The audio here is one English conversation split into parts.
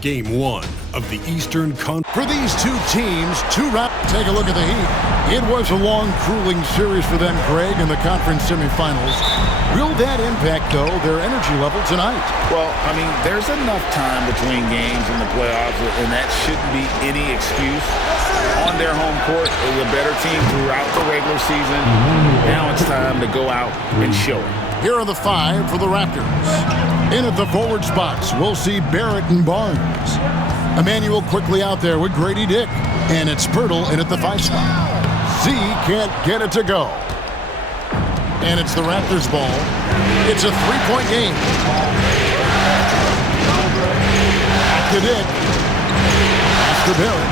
Game 1 of the Eastern Conference. For these two teams, take a look at the Heat. It was a long, grueling series for them, Greg, in the conference semifinals. Will that impact, though, their energy level tonight? Well, I mean, there's enough time between games in the playoffs, and that shouldn't be any excuse. On their home court, it was a better team throughout the regular season. Now it's time to go out and show it. Here are the five for the Raptors. In at the forward spots, we'll see Barrett and Barnes. Emmanuel quickly out there with Grady Dick. And it's Pirtle in at the 5 spot. Z can't get it to go. And it's the Raptors ball. It's a 3-point game. Back to Dick. Pass to Barrett.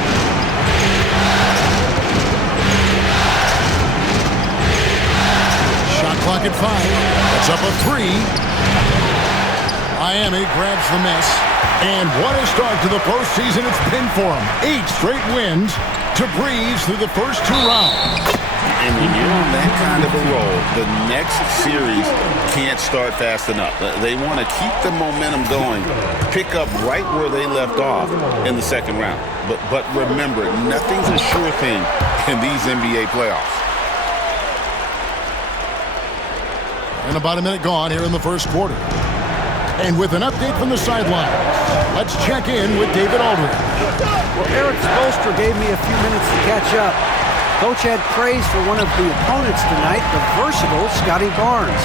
Shot clock at 5. It's up a 3. Miami grabs the miss. And what a start to the postseason it's been for them. 8 straight wins to breeze through the first 2 rounds. And when you're on that kind of a roll, the next series can't start fast enough. They want to keep the momentum going, pick up right where they left off in the second round. But remember, nothing's a sure thing in these NBA playoffs. And about a minute gone here in the first quarter. And with an update from the sideline, let's check in with David Aldridge. Well, Eric Spoelstra gave me a few minutes to catch up. Coach had praise for one of the opponents tonight, the versatile Scotty Barnes.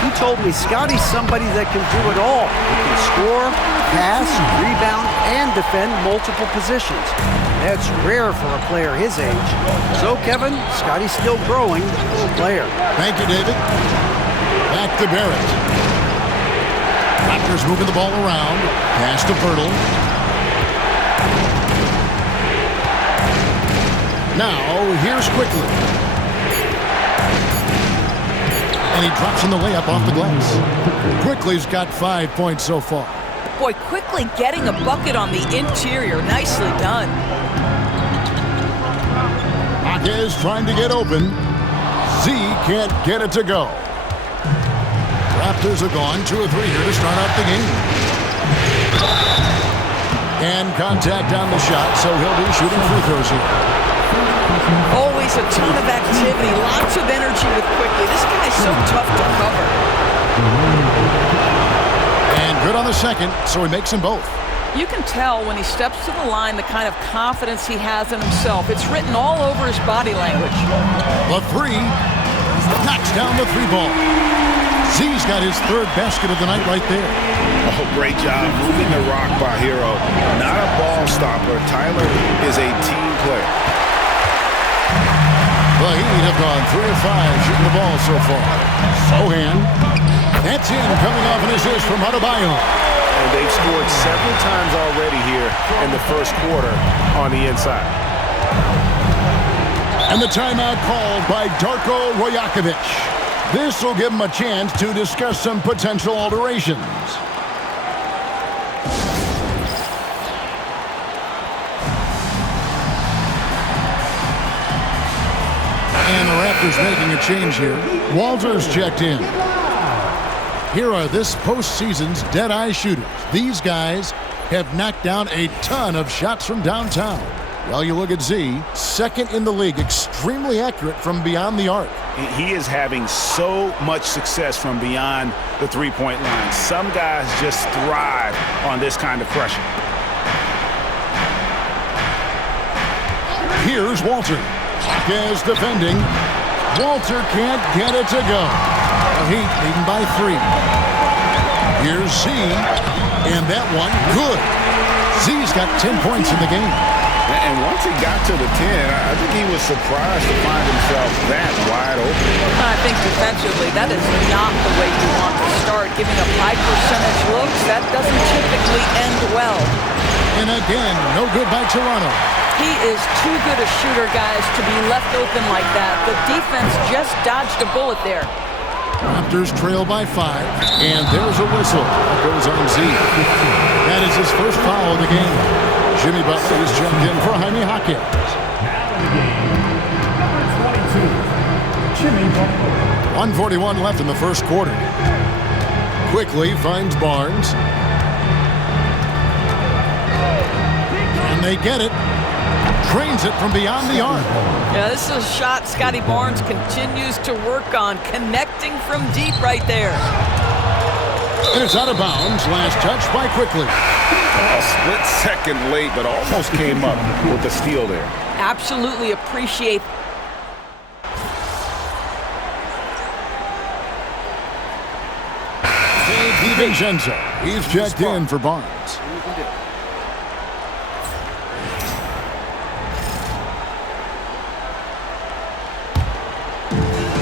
He told me Scotty's somebody that can do it all. He can score, pass, rebound, and defend multiple positions. That's rare for a player his age. So, Kevin, Scotty's still growing as a player. Thank you, David. Back to Barrett. Raptors moving the ball around. Pass to Pirtle. Now, here's Quickly. And he drops in the layup off the glass. Quickly's got 5 points so far. Boy, Quickly getting a bucket on the interior. Nicely done. Marquez trying to get open. Z can't get it to go. Raptors are gone 2 or 3 here to start out the game. And contact on the shot, so he'll be shooting free throws here. Always a ton of activity, lots of energy with Quickly. This guy's so tough to cover. And good on the second, so he makes them both. You can tell when he steps to the line the kind of confidence he has in himself. It's written all over his body language. The 3 knocks down the 3 ball. Z's got his 3rd basket of the night right there. Oh, great job moving the rock by Hero. Not a ball stopper. Tyler is a team player. The Heat have gone 3 of 5 shooting the ball so far. Sohan. That's in, coming off an assist from Adebayo. And they've scored several times already here in the first quarter on the inside. And the timeout called by Darko Rajakovic. This will give him a chance to discuss some potential alterations. And the Raptors making a change here. Walters checked in. Here are this postseason's dead-eye shooters. These guys have knocked down a ton of shots from downtown. Well, you look at Z, 2nd in the league, extremely accurate from beyond the arc. He is having so much success from beyond the three-point line. Some guys just thrive on this kind of pressure. Here's Walter. Is defending. Walter can't get it to go. The Heat leading by 3. Here's Z. And that one, good. Z's got 10 points in the game. And once he got to the 10, I think he was surprised to find himself that wide open. I think defensively, that is not the way you want to start. Giving up high percentage looks, that doesn't typically end well. And again, no good by Toronto. He is too good a shooter, guys, to be left open like that. The defense just dodged a bullet there. Raptors trail by 5, and there's a whistle. That goes on Z. That is his first foul of the game. Jimmy Butler is jumped in for Jaime Jaquez. Jimmy Butler. 1:41 left in the first quarter. Quickly finds Barnes. And they get it. Drains it from beyond the arc. Yeah, this is a shot Scotty Barnes continues to work on, connecting from deep right there. And it's out of bounds. Last touch by Quickly. A split second late, but almost came up with the steal there. Absolutely appreciate. DiVincenzo. He's checked in for Barnes.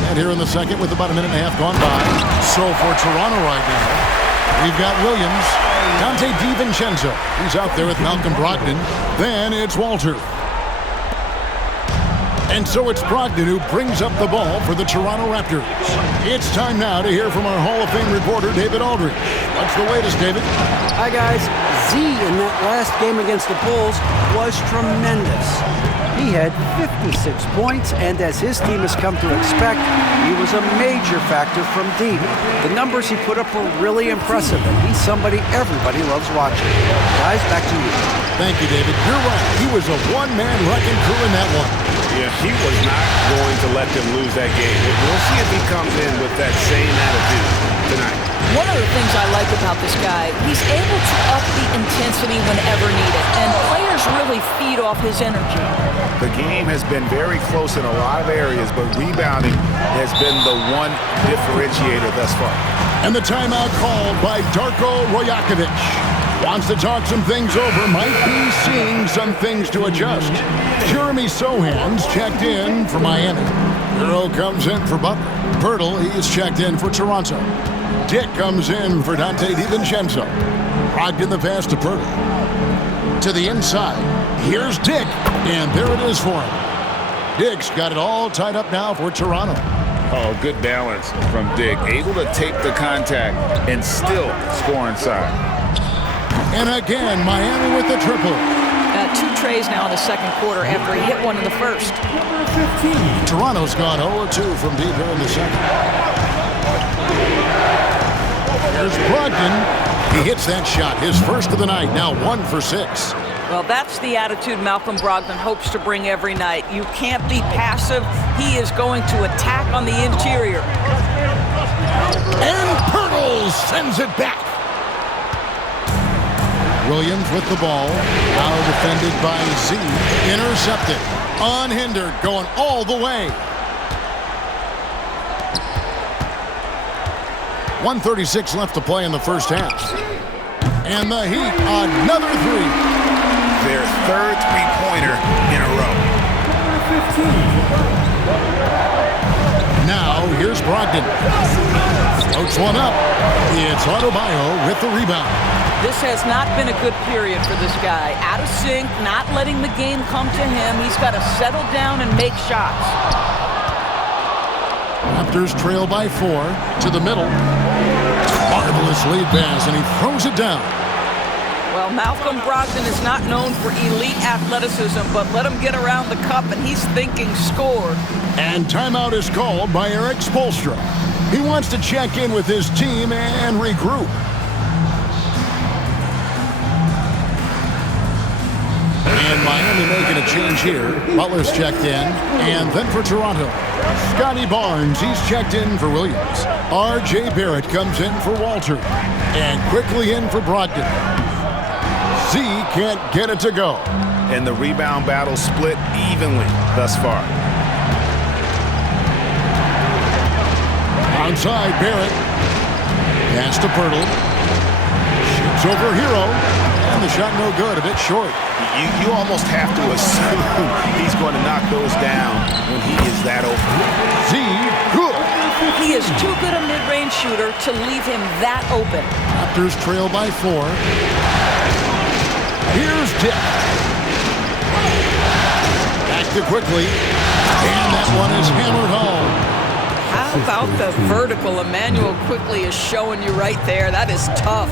And here in the second with about a minute and a half gone by. So for Toronto right now, we've got Williams, Dante DiVincenzo. He's out there with Malcolm Brogdon. Then it's Walter. And so it's Brogdon who brings up the ball for the Toronto Raptors. It's time now to hear from our Hall of Fame reporter, David Aldridge. What's the latest, David? Hi, guys. Z in that last game against the Bulls was tremendous. He had 56 points, and as his team has come to expect, he was a major factor from deep. The numbers he put up were really impressive, and he's somebody everybody loves watching. Guys, back to you. Thank you, David. You're right. He was a one-man wrecking crew in that one. Yeah, he was not going to let them lose that game. We'll see if he comes in with that same attitude tonight. One of the things I like about this guy, he's able to up the intensity whenever needed, and players really feed off his energy. The game has been very close in a lot of areas, but rebounding has been the one differentiator thus far. And the timeout called by Darko Rajakovic. Wants to talk some things over, might be seeing some things to adjust. Jeremy Sohan's checked in for Miami. Hero comes in for Butler. Pirtle, he's checked in for Toronto. Dick comes in for Dante DiVincenzo. Brogdon the pass to Pirtle. To the inside. Here's Dick, and there it is for him. Dick's got it all tied up now for Toronto. Oh, good balance from Dick. Able to take the contact and still score inside. And again, Miami with the triple. 2 trays now in the second quarter after he hit one in the first. Toronto's gone 0-2 from deep here in the second. There's Brogdon. He hits that shot, his first of the night, now 1 for 6. Well, that's the attitude Malcolm Brogdon hopes to bring every night. You can't be passive. He is going to attack on the interior. And Pirtle sends it back. Williams with the ball, now defended by Z, intercepted, unhindered, going all the way. 1:36 left to play in the first half. And the Heat, another three. Their third three-pointer in a row. Now, here's Brogdon. Floats one up. It's Adebayo with the rebound. This has not been a good period for this guy. Out of sync, not letting the game come to him. He's got to settle down and make shots. Raptors trail by 4 to the middle. Marvelous lead pass, and he throws it down. Well, Malcolm Brogdon is not known for elite athleticism, but let him get around the cup, and he's thinking score. And timeout is called by Eric Spoelstra. He wants to check in with his team and regroup. And Miami making a change here. Butler's checked in. And then for Toronto, Scotty Barnes, he's checked in for Williams. R.J. Barrett comes in for Walter. And quickly in for Brogdon. Z can't get it to go. And the rebound battle split evenly thus far. Onside, Barrett. Pass to Pirtle. Shoots over Hero. And the shot no good, a bit short. You almost have to assume he's going to knock those down when he is that open. Z, good. He is too good a mid-range shooter to leave him that open. Raptors trail by 4. Here's Dick. Back to Quickly. And that one is hammered home. How about the vertical Emmanuel Quickly is showing you right there? That is tough.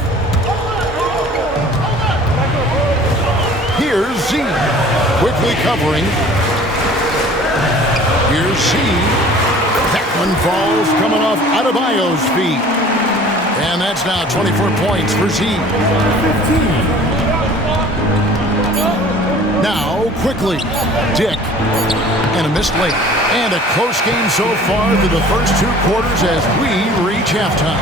Here's Z. Quickly covering. Here's Z. That one falls coming off Adebayo's feet. And that's now 24 points for Z. Now, quickly, Dick. And a missed layup. And a close game so far through the first 2 quarters as we reach halftime.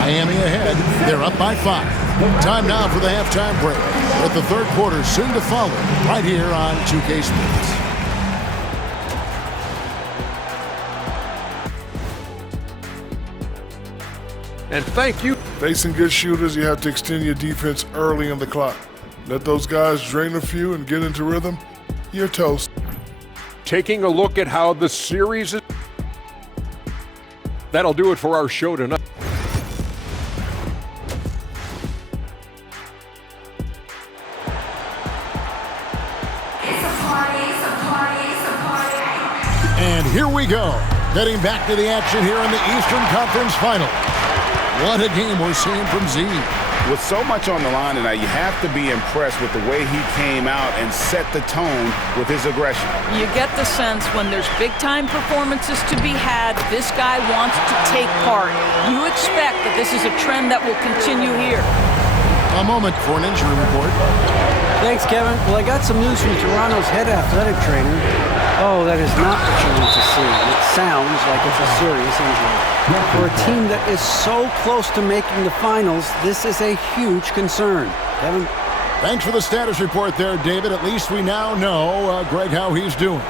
Miami ahead. They're up by 5. Time now for the halftime break, with the third quarter soon to follow right here on 2K Sports. And thank you. Facing good shooters, you have to extend your defense early in the clock. Let those guys drain a few and get into rhythm. You're toast. Taking a look at how the series is. That'll do it for our show tonight. And here we go. Getting back to the action here in the Eastern Conference Final. What a game we're seeing from Z. With so much on the line tonight, you have to be impressed with the way he came out and set the tone with his aggression. You get the sense when there's big-time performances to be had, this guy wants to take part. You expect that this is a trend that will continue here. A moment for an injury report. Thanks, Kevin. Well, I got some news from Toronto's head athletic trainer. Oh, that is not what you want to see. It sounds like it's a serious injury. For a team that is so close to making the finals, this is a huge concern. Kevin? Thanks for the status report there, David. At least we now know, Greg, how he's doing.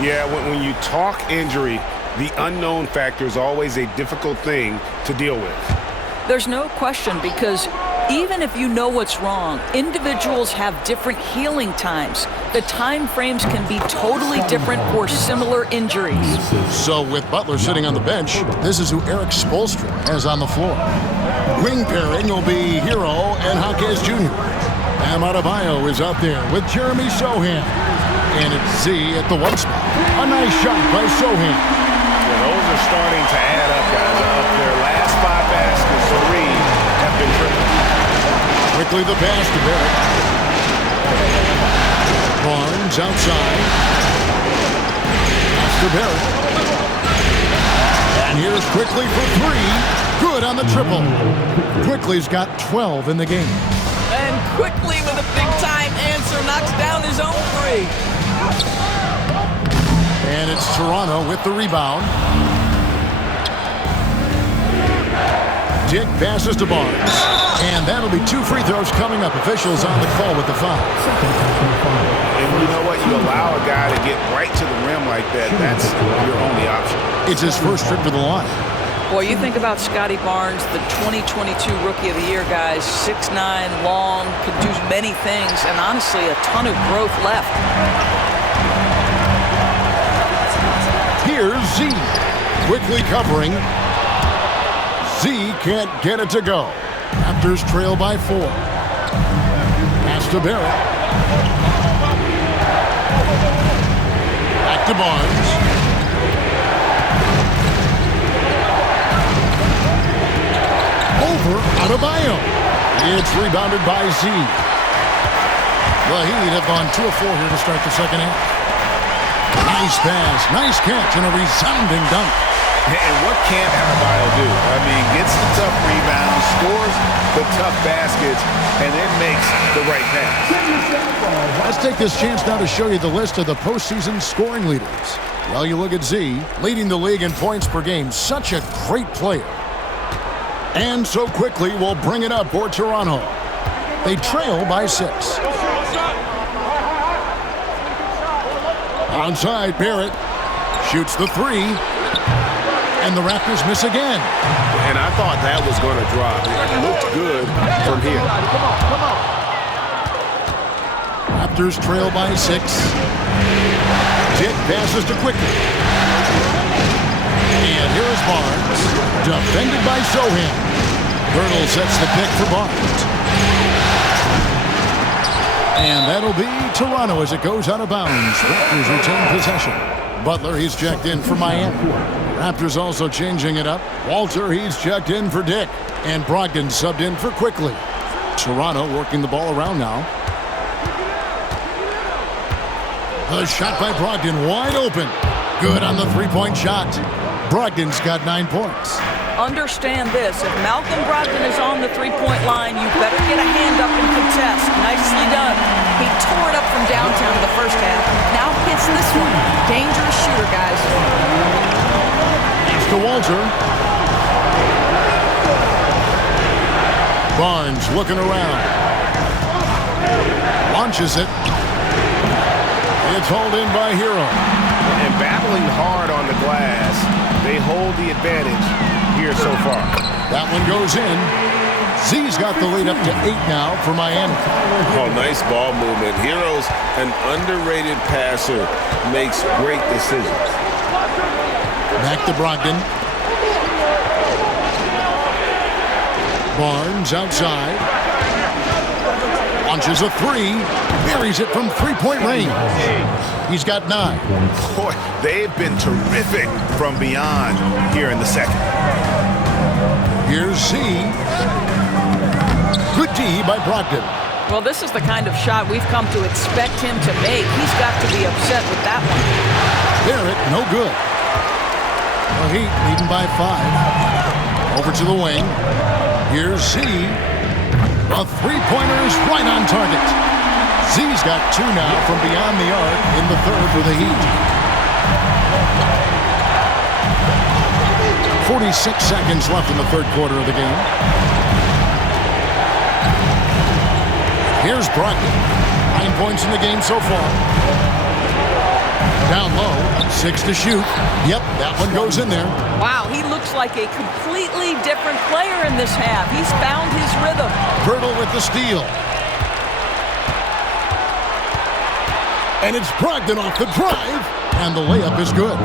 Yeah, when you talk injury, the unknown factor is always a difficult thing to deal with. There's no question, because even if you know what's wrong, individuals have different healing times. The time frames can be totally different for similar injuries. So with Butler sitting on the bench, this is who Eric Spoelstra has on the floor. Wing pairing will be Hero and Jaquez Jr. Bam Adebayo is out there with Jeremy Sohan. And it's Z at the 1 spot. A nice shot by Sohan. Yeah, those are starting to add up, guys. Of their last 5 baskets, 3 have been triple. Quickly the pass to Barrett. Barnes outside. Pass to Barrett. And here's Quickly for 3. Good on the triple. Quickly's got 12 in the game. And Quickly with a big-time answer knocks down his own 3. And it's Toronto with the rebound. Dick passes to Barnes. And that'll be 2 free throws coming up. Officials on the call with the foul. And you know what? You allow a guy to get right to the rim like that, that's your only option. It's his first trip to the line. Boy, you think about Scotty Barnes, the 2022 Rookie of the Year, guys. 6'9", long, could do many things, and honestly, a ton of growth left. Here's Z. Quickly covering. Z can't get it to go. Raptors trail by 4. Pass to Barrett. Back to Barnes. Over Adebayo. It's rebounded by Z. The Heat have gone 2 of 4 here to start the second half. Nice pass, nice catch, and a resounding dunk. And what can Adebayo do? I mean, gets the tough rebounds, scores the tough baskets, and then makes the right pass. Let's take this chance now to show you the list of the postseason scoring leaders. Well, you look at Z, leading the league in points per game. Such a great player. And so Quickly will bring it up for Toronto. They trail by 6. Onside, Barrett shoots the 3. And the Raptors miss again. And I thought that was going to drop. It looked good from here. Raptors trail by 6. Dick passes to Quickly. And here's Barnes. Defended by Sohan. Girdle sets the pick for Barnes. And that'll be Toronto as it goes out of bounds. Raptors retain possession. Butler, he's checked in for Miami. Raptors also changing it up. Walter, he's checked in for Dick. And Brogdon subbed in for Quickly. Toronto working the ball around now. A shot by Brogdon, wide open. Good on the 3-point shot. Brogdon's got 9 points. Understand this, if Malcolm Brogdon is on the 3-point line, you better get a hand up and contest. Nicely done. He tore tore it up from downtown in the first half. Now hits this one. Dangerous shooter, guys. To Walter. Barnes looking around. Launches it. It's hauled in by Hero. And battling hard on the glass, they hold the advantage here so far. That one goes in. Z's got the lead up to 8 now for Miami. Oh, nice ball movement. Hero's an underrated passer, makes great decisions. Back to Brogdon. Barnes outside. Launches a three. Buries it from three-point range. He's got 9. Boy, they've been terrific from beyond here in the second. Here's Z. Good D by Brogdon. Well, this is the kind of shot we've come to expect him to make. He's got to be upset with that one. Barrett, no good. The Heat leading by 5. Over to the wing. Here's Z. A three-pointer is right on target. Z's got 2 now from beyond the arc in the third for the Heat. 46 seconds left in the third quarter of the game. Here's Brogdon. 9 points in the game so far. Down low, 6 to shoot. Yep, that one goes in there. Wow, he looks like a completely different player in this half. He's found his rhythm. Pirtle with the steal. And it's Brogdon off the drive. And the layup is good.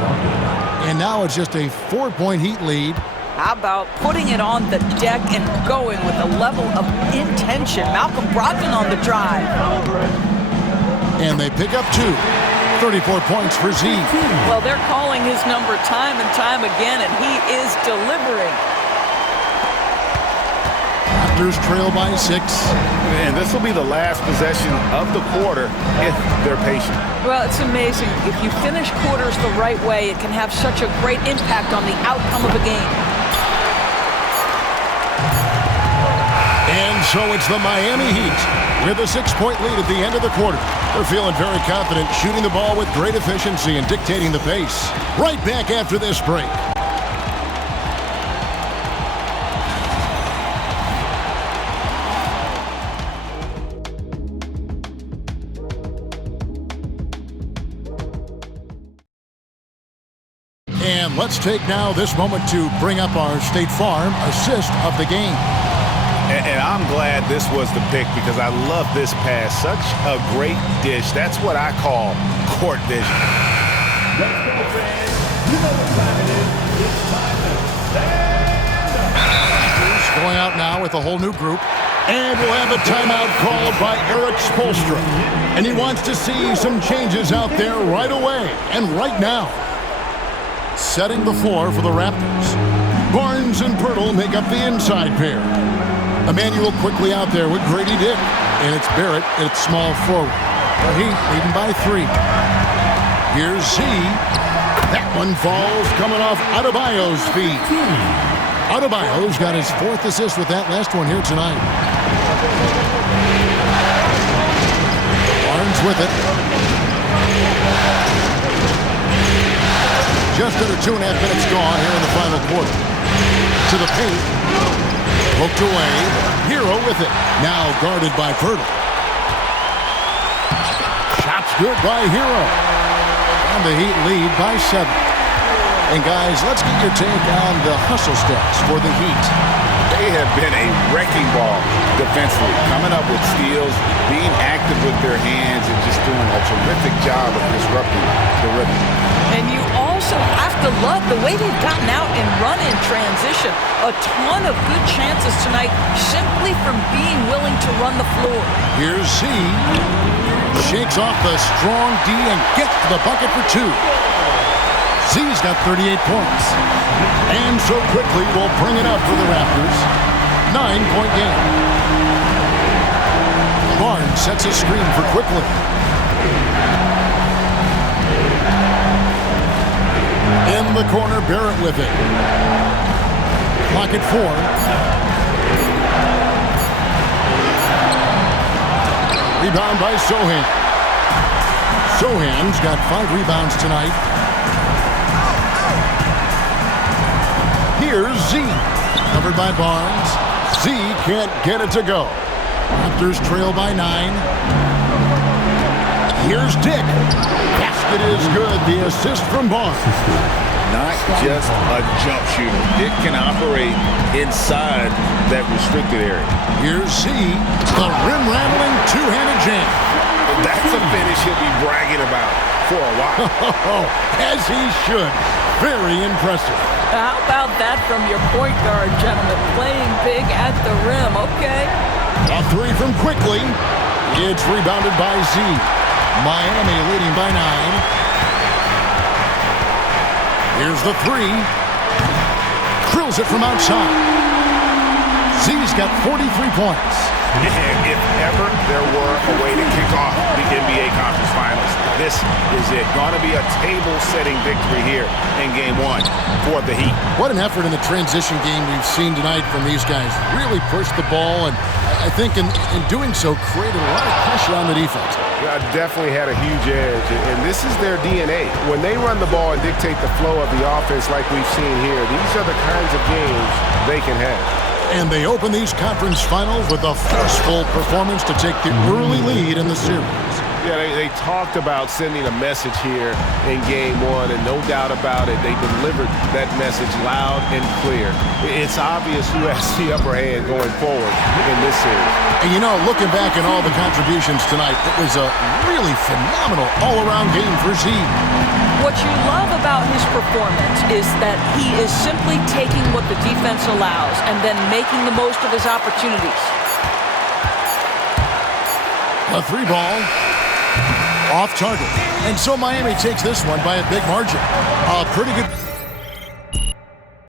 And now it's just a 4-point Heat lead. How about putting it on the deck and going with a level of intention? Malcolm Brogdon on the drive. And they pick up 2. 34 points for Z. Well, they're calling his number time and time again, and he is delivering. Raptors trail by 6. And this will be the last possession of the quarter if they're patient. Well, it's amazing. If you finish quarters the right way, it can have such a great impact on the outcome of a game. And so it's the Miami Heat with a 6-point lead at the end of the quarter. They're feeling very confident, shooting the ball with great efficiency and dictating the pace. Right back after this break. And let's take now this moment to bring up our State Farm assist of the game. And I'm glad this was the pick because I love this pass. Such a great dish. That's what I call court vision. Let's go, fans. You know what time it is. It's time to stand up. Going out now with a whole new group. And we'll have a timeout called by Eric Spoelstra. And he wants to see some changes out there right away and right now. Setting the floor for the Raptors. Barnes and Pirtle make up the inside pair. Emmanuel quickly out there with Grady Dick. And it's Barrett at small forward. The Heat leading by 3. Here's Z. That one falls coming off Adebayo's feet. Adebayo's got his 4th assist with that last one here tonight. Barnes with it. Just under 2.5 minutes gone here in the final quarter. To the paint. Poked away. Hero with it. Now guarded by Pirtle. Shots good by Hero. And the Heat lead by 7. And guys, let's get your take on the hustle stats for the Heat. They have been a wrecking ball defensively, coming up with steals, being active with their hands, and just doing a terrific job of disrupting the rhythm. And you also have to love the way they've gotten out and run in transition. A ton of good chances tonight simply from being willing to run the floor. Here's Z. Shakes off the strong D and gets to the bucket for 2. Z's got 38 points. And so quickly we'll bring it up for the Raptors. 9-point game. Barnes sets a screen for Quickly. In the corner, Barrett with it. Clock at 4. Rebound by Sohan. Sohan's got 5 rebounds tonight. Here's Z. Covered by Barnes. Z can't get it to go. Raptors trail by 9. Here's Dick. Basket is good. The assist from Barnes. Not just a jump shooter. Dick can operate inside that restricted area. Here's Z. The rim-rattling two-handed jam. That's a finish he'll be bragging about for a while. As he should. Very impressive. How about that from your point guard, gentlemen? Playing big at the rim, okay? A 3 from Quickly. It's rebounded by Z. Miami leading by 9. Here's the 3. Drills it from outside. Z's got 43 points. And if ever there were a way to kick off the NBA Conference Finals, this is it. Going to be a table-setting victory here in Game 1 for the Heat. What an effort in the transition game we've seen tonight from these guys. Really pushed the ball, and I think in doing so created a lot of pressure on the defense. Yeah, definitely had a huge edge, and this is their DNA. When they run the ball and dictate the flow of the offense like we've seen here, these are the kinds of games they can have. And they open these conference finals with a forceful performance to take the early lead in the series. Yeah, they talked about sending a message here in Game 1, and no doubt about it, they delivered that message loud and clear. It's obvious who has the upper hand going forward in this series. And you know, looking back at all the contributions tonight, it was a really phenomenal all-around game for Z. What you love about his performance is that he is simply taking what the defense allows and then making the most of his opportunities. A 3 ball. Off target. And so Miami takes this one by a big margin. A pretty good...